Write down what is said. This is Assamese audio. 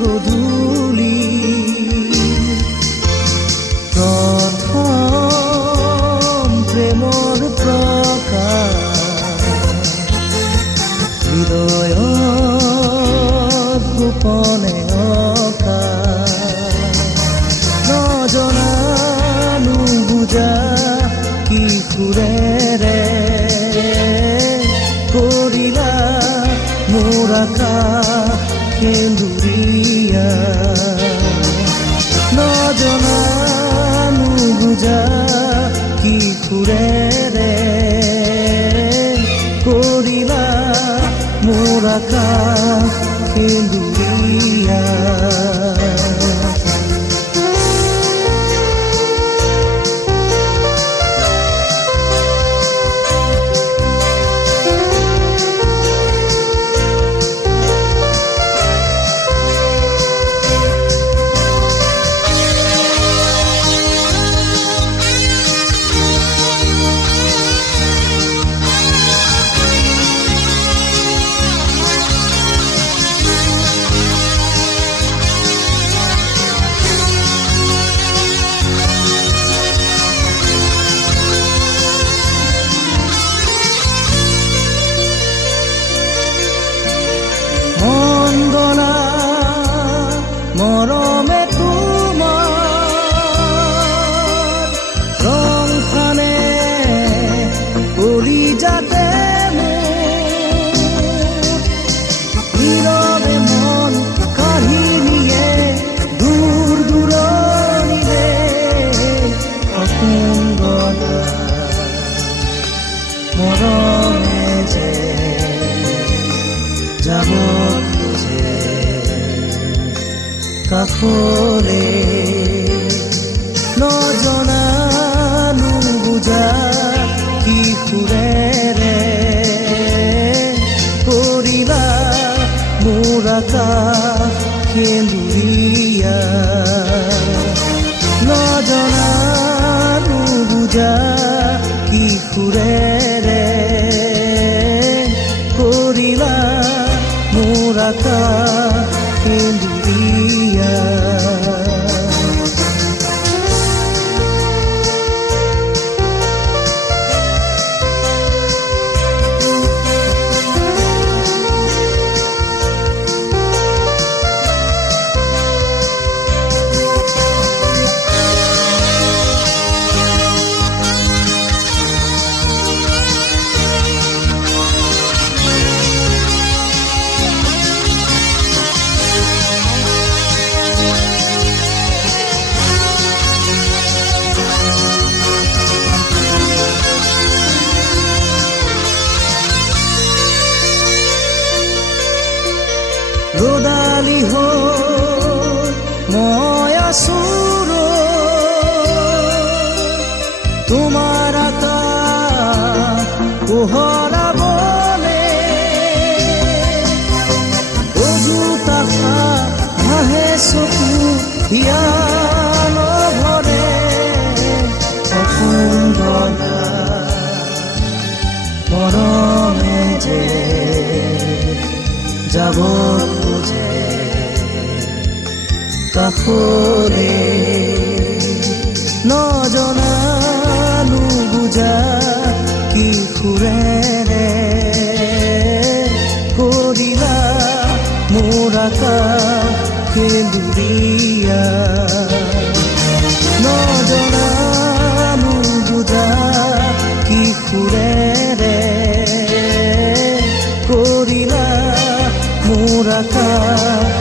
গধূলি প্ৰথম প্ৰেমৰ প্ৰকাশ হৃদয়ত গোপনে অকা নজনা নুবুজা কি সুৰেৰে কৰিলা মোৰ আকাশ সেন্দুৰীয়া নজনা নুবুজা কি সুৰেৰে কৰিলা মোৰ আকাশ সেন্দুৰীয়া মৰমে তোমাৰ ৰং খানে কৰি যাতে নীৰৱে মন কাহিনীয়ে দূৰ দূৰণিৰে অসুন্দৰা মৰমে যে যাব খোজে কাষৰে নজনা নুবুজা কি সুৰেৰে কৰিলা মোৰ আকাশ সেন্দুৰীয়া নজনা নুবুজা কি সুৰেৰে কৰিলা মোৰ আকাশ সেন্দুৰীয়া ৰ'দালি হৈ মই আছোঁ তোমাৰ আকাশ পোহৰাবলে অযুত আশা ভাহে চকু হিয়া নভৰে অসুন্দৰা মৰমে যে যাব খোজে কাষৰে নজনা নুবুজা কি সুৰেৰে কৰিলা মোৰ আকাশ সেন্দুৰীয়া নজনা নুবুজা কি সুৰেৰে কৰিলা মোৰ আকাশ